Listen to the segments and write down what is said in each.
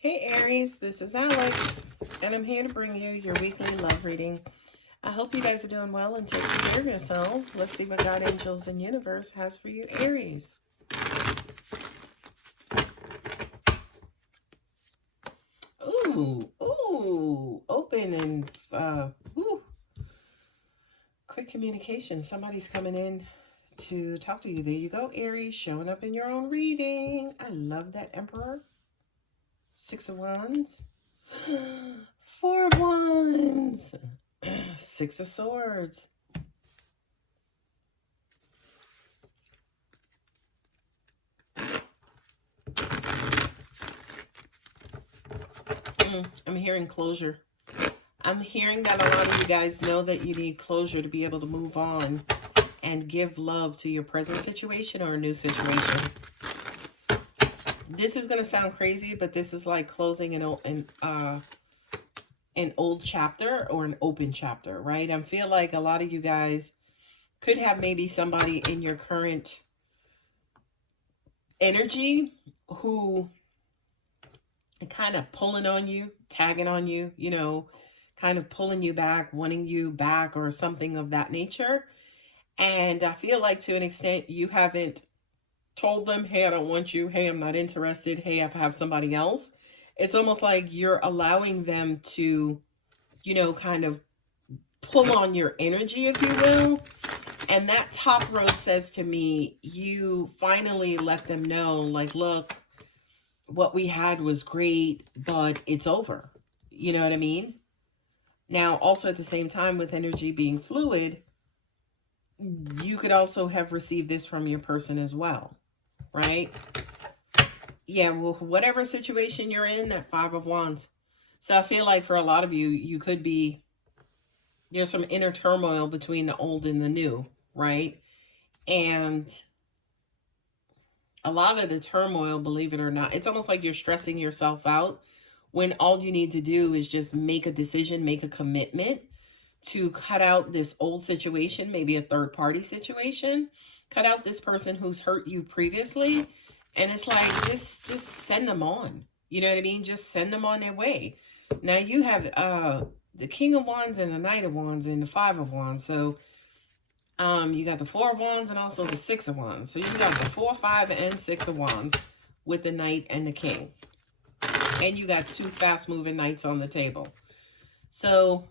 Hey Aries, this is Alex, and I'm here to bring you your weekly love reading. I hope you guys are doing well and taking care of yourselves. Let's see what God, angels, and universe has for you, Aries. Ooh, open and quick communication. Somebody's coming in to talk to you. There you go, Aries, showing up in your own reading. I love that, Emperor. Six of Wands. Four of Wands. Six of Swords. I'm hearing closure. I'm hearing that a lot of you guys know that you need closure to be able to move on and give love to your present situation or a new situation. This is going to sound crazy, but this is like closing an old chapter or an open chapter, right? I feel like a lot of you guys could have maybe somebody in your current energy who kind of pulling on you, tagging on you, you know, kind of pulling you back, wanting you back or something of that nature. And I feel like to an extent you haven't told them, hey, I don't want you. Hey, I'm not interested. Hey, I have somebody else. It's almost like you're allowing them to, you know, kind of pull on your energy, if you will. And that top row says to me, you finally let them know, like, look, what we had was great, but it's over. You know what I mean? Now, also at the same time, with energy being fluid, you could also have received this from your person as well, right? Yeah, well, whatever situation you're in, that Five of Wands. So I feel like for a lot of you, you could be, there's some inner turmoil between the old and the new, right? And a lot of the turmoil, believe it or not, it's almost like you're stressing yourself out when all you need to do is just make a decision, make a commitment to cut out this old situation, maybe a third party situation, cut out this person who's hurt you previously. And it's like, just send them on. You know what I mean? Just send them on their way. Now you have the King of Wands and the Knight of Wands and the Five of Wands. So you got the Four of Wands and also the Six of Wands. So you got the 4, 5, and 6 of Wands with the Knight and the King. And you got two fast-moving knights on the table. So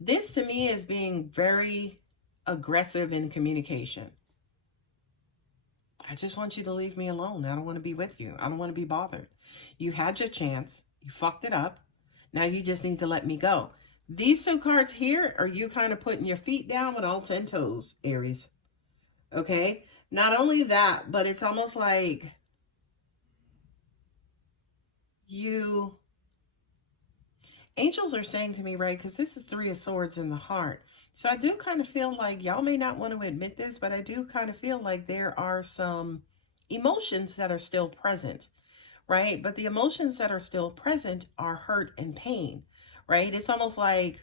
this to me is being very aggressive in communication. I just want you to leave me alone. I don't want to be with you. I don't want to be bothered. You had your chance. You fucked it up. Now you just need to let me go. These two cards here are you kind of putting your feet down with all 10 toes, Aries. Okay? Not only that, but it's almost like you... Angels are saying to me, right, because this is Three of Swords in the heart. So I do kind of feel like, y'all may not want to admit this, but I do kind of feel like there are some emotions that are still present, right? But the emotions that are still present are hurt and pain, right? It's almost like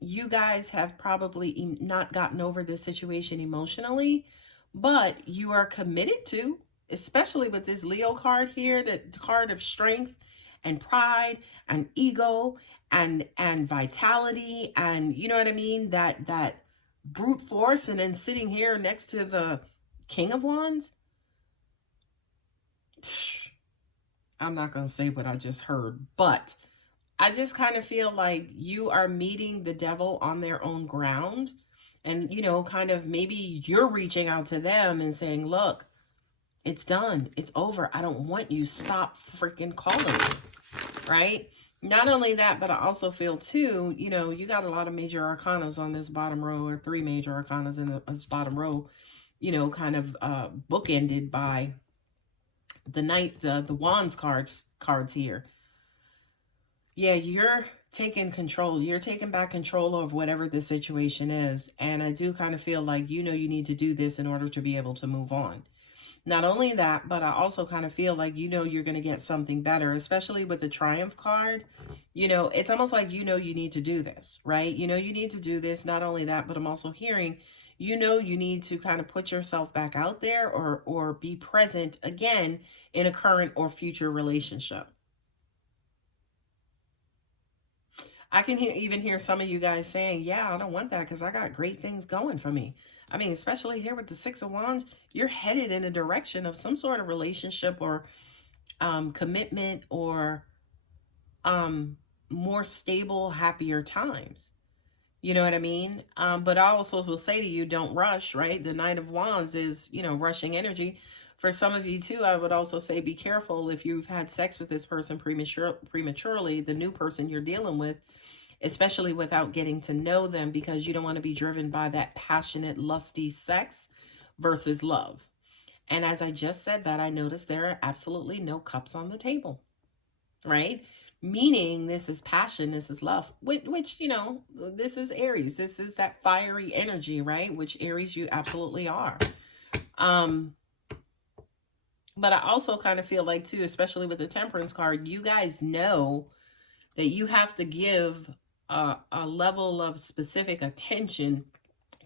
you guys have probably not gotten over this situation emotionally, but you are committed to, especially with this Leo card here, the card of strength and pride and ego and vitality, and you know what I mean, that brute force. And then sitting here next to the King of Wands, I'm not going to say what I just heard, but I just kind of feel like you are meeting the devil on their own ground. And, you know, kind of maybe you're reaching out to them and saying, look, it's done. It's over. I don't want you. Stop freaking calling me. Right? Not only that, but I also feel too, you know, you got a lot of major arcanas on this bottom row, or 3 major arcanas in this bottom row, you know, kind of bookended by the Knight, the Wands cards here. Yeah, you're taking control. You're taking back control of whatever the situation is. And I do kind of feel like, you know, you need to do this in order to be able to move on. Not only that, but I also kind of feel like, you know, you're going to get something better, especially with the Triumph card. You know, it's almost like, you know, you need to do this, right? You know, you need to do this. Not only that, but I'm also hearing You know you need to kind of put yourself back out there, or be present again in a current or future relationship. I can even hear some of you guys saying, yeah, I don't want that because I got great things going for me. I mean, especially here with the Six of Wands, you're headed in a direction of some sort of relationship or commitment, or more stable, happier times. You know what I mean? But I also will say to you, don't rush, right? The Knight of Wands is, rushing energy. For some of you too, I would also say be careful if you've had sex with this person prematurely, the new person you're dealing with, especially without getting to know them, because you don't want to be driven by that passionate, lusty sex versus love. And as I just said that, I noticed there are absolutely no cups on the table, right? Meaning this is passion, this is love, which, this is Aries. This is that fiery energy, right? Which Aries you absolutely are. But I also kind of feel like too, especially with the Temperance card, you guys know that you have to give a level of specific attention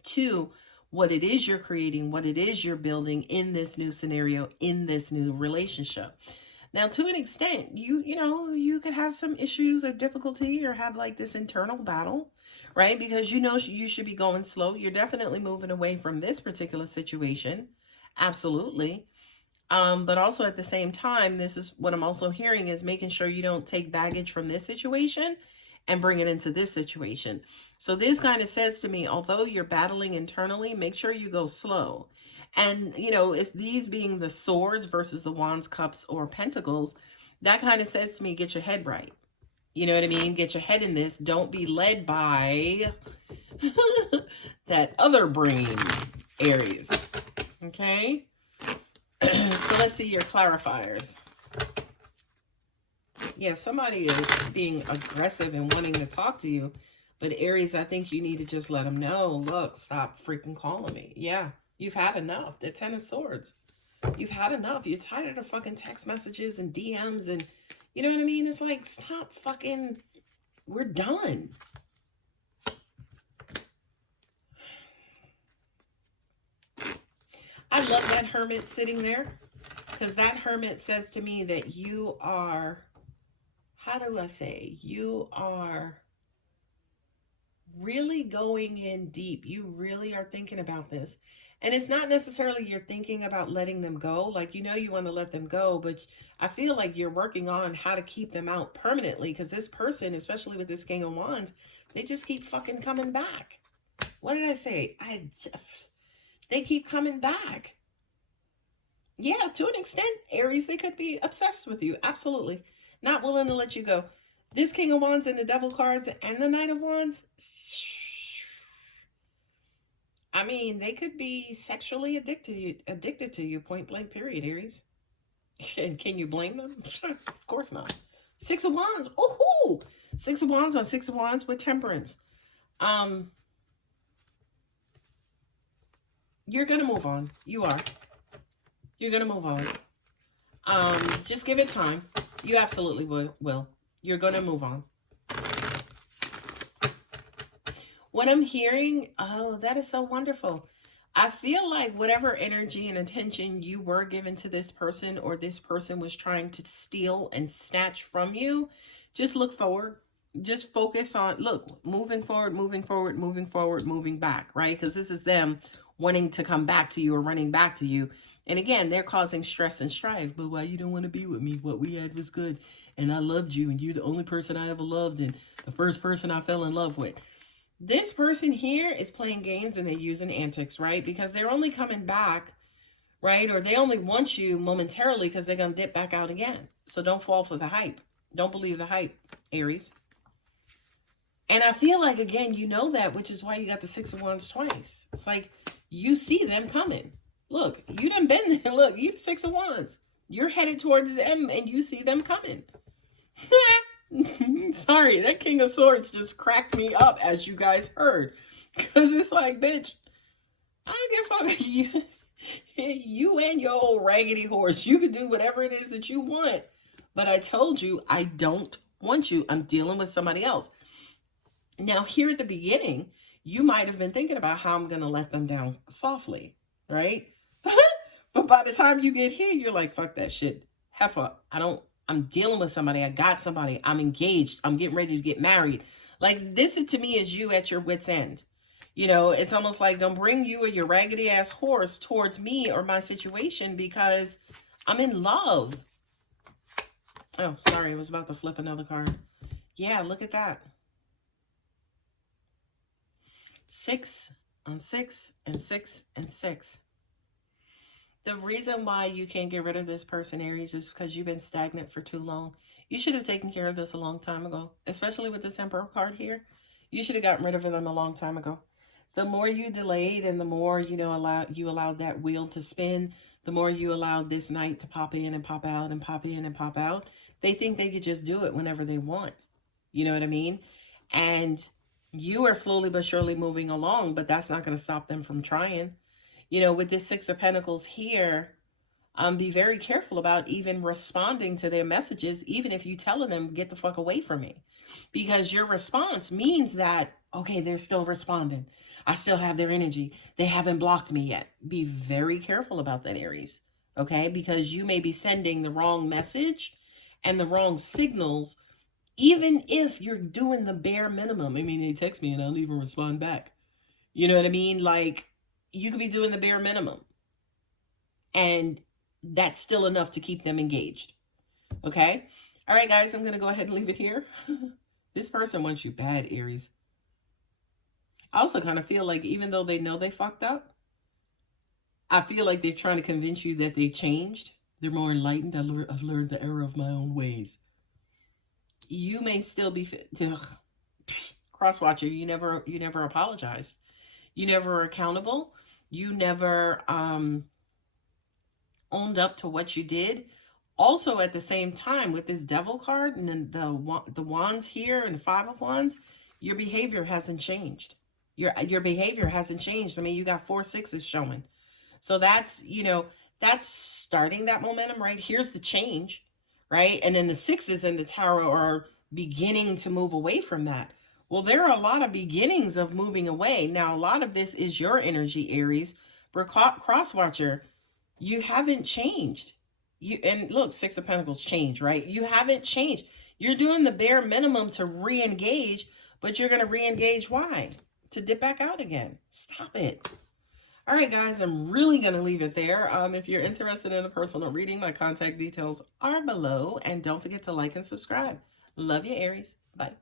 to what it is you're creating, what it is you're building in this new scenario, in this new relationship. Now, to an extent, you could have some issues or difficulty, or have like this internal battle, right? Because you should be going slow. You're definitely moving away from this particular situation. Absolutely. But also at the same time, this is what I'm also hearing, is making sure you don't take baggage from this situation and bring it into this situation. So this kind of says to me, although you're battling internally, make sure you go slow. And, it's these being the swords versus the wands, cups, or pentacles. That kind of says to me, get your head right. You know what I mean? Get your head in this. Don't be led by that other brain, Aries. Okay? So let's see your clarifiers. Yeah, somebody is being aggressive and wanting to talk to you. But Aries, I think you need to just let them know, look, stop freaking calling me. Yeah, you've had enough. The Ten of Swords. You've had enough. You're tired of the fucking text messages and DMs and, you know what I mean? It's like, stop fucking, we're done. I love that Hermit sitting there, because that Hermit says to me that you are, how do I say, you are really going in deep. You really are thinking about this. And it's not necessarily you're thinking about letting them go. Like, you want to let them go, but I feel like you're working on how to keep them out permanently, because this person, especially with this King of Wands, they just keep fucking coming back. What did I say? They keep coming back. Yeah, to an extent, Aries, they could be obsessed with you. Absolutely. Not willing to let you go. This King of Wands and the Devil cards and the Knight of Wands, I mean, they could be sexually addicted to you, point blank period, Aries. And can you blame them? Of course not. Six of Wands. Oh, Six of Wands on Six of Wands with Temperance. You're going to move on. You are. You're going to move on. Just give it time. You absolutely will. You're going to move on. What I'm hearing, oh, that is so wonderful. I feel like whatever energy and attention you were given to this person, or this person was trying to steal and snatch from you, just look forward. Just focus on, look, moving forward, moving forward, moving forward, moving back, right? Because this is them wanting to come back to you or running back to you. And again, they're causing stress and strife. But why you don't want to be with me? What we had was good. And I loved you. And you're the only person I ever loved. And the first person I fell in love with. This person here is playing games and they're using antics, right? Because they're only coming back, right? Or they only want you momentarily because they're going to dip back out again. So don't fall for the hype. Don't believe the hype, Aries. And I feel like, again, you know that, which is why you got the Six of Wands twice. It's like, you see them coming. Look, you done been there. Look, you the Six of Wands. You're headed towards them and you see them coming. Sorry, that King of Swords just cracked me up, as you guys heard. Because it's like, bitch, I don't give a fuck. You and your old raggedy horse, you can do whatever it is that you want. But I told you, I don't want you. I'm dealing with somebody else. Now, here at the beginning, you might have been thinking about how I'm going to let them down softly, right? But by the time you get here, you're like, fuck that shit. Heifer, I'm dealing with somebody. I got somebody. I'm engaged. I'm getting ready to get married. Like, this to me is you at your wit's end. You know, it's almost like, don't bring you or your raggedy ass horse towards me or my situation, because I'm in love. Oh, sorry. I was about to flip another card. Yeah, look at that. 6 on 6 and 6 and 6. The reason why you can't get rid of this person, Aries, is because you've been stagnant for too long. You should have taken care of this a long time ago, especially with this Emperor card here. You should have gotten rid of them a long time ago. The more you delayed and the more, you know, allowed that wheel to spin, the more you allowed this Knight to pop in and pop out and pop in and pop out. They think they could just do it whenever they want. You know what I mean? And you are slowly but surely moving along, but that's not going to stop them from trying. You know, with this 6 of Pentacles here, be very careful about even responding to their messages, even if you telling them, get the fuck away from me. Because your response means that, okay, they're still responding. I still have their energy. They haven't blocked me yet. Be very careful about that, Aries. Okay? Because you may be sending the wrong message and the wrong signals, even if you're doing the bare minimum. I mean, they text me and I'll even respond back. You know what I mean? Like, you could be doing the bare minimum, and that's still enough to keep them engaged. Okay? All right, guys, I'm going to go ahead and leave it here. This person wants you bad, Aries. I also kind of feel like even though they know they fucked up, I feel like they're trying to convince you that they changed. They're more enlightened. I've learned the error of my own ways. You may still be... Crosswatcher, you never apologized. You never were accountable. You never owned up to what you did. Also, at the same time, with this Devil card and then the Wands here and the 5 of Wands, your behavior hasn't changed. Your behavior hasn't changed. I mean, you got 4 6s showing. So that's, you know, that's starting that momentum, right? Here's the change, right? And then the 6s in the tarot are beginning to move away from that. Well, there are a lot of beginnings of moving away. Now, a lot of this is your energy, Aries. But Crosswatcher, you haven't changed. And look, 6 of Pentacles change, right? You haven't changed. You're doing the bare minimum to re-engage, but you're going to re-engage. Why? To dip back out again. Stop it. All right, guys, I'm really going to leave it there. If you're interested in a personal reading, my contact details are below. And don't forget to like and subscribe. Love you, Aries. Bye.